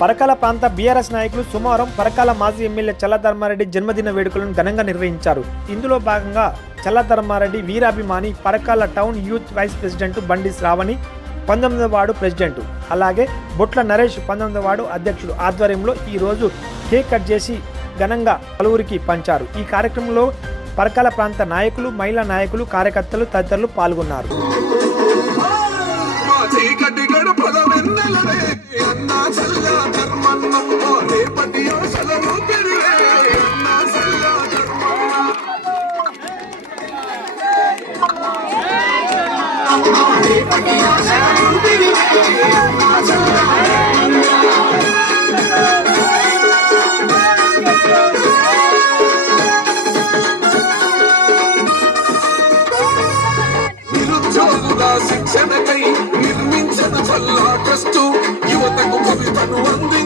పరకాల ప్రాంత బీఆర్ఎస్ నాయకులు సోమవారం పరకాల మాజీ ఎమ్మెల్యే చల్లధర్మారెడ్డి జన్మదిన వేడుకలను ఘనంగా నిర్వహించారు. ఇందులో భాగంగా Challa Dharma Reddy వీరాభిమాని Parakala town youth vice president Bandi Sravani పంతొమ్మిదవ వార్డు ప్రెసిడెంట్. అలాగే బొట్ల నరేష్ పంతొమ్మిదవ వార్డు అధ్యక్షుడు ఆధ్వర్యంలో ఈ రోజు కేక్ కట్ చేసి ఘనంగా పలువురికి పంచారు. ఈ కార్యక్రమంలో పరకాల ప్రాంత నాయకులు మహిళా నాయకులు కార్యకర్తలు తదితరులు పాల్గొన్నారు. శిక్షణకై నిర్మించిన చల్లా ట్రస్టు యువతకు కవితను అంది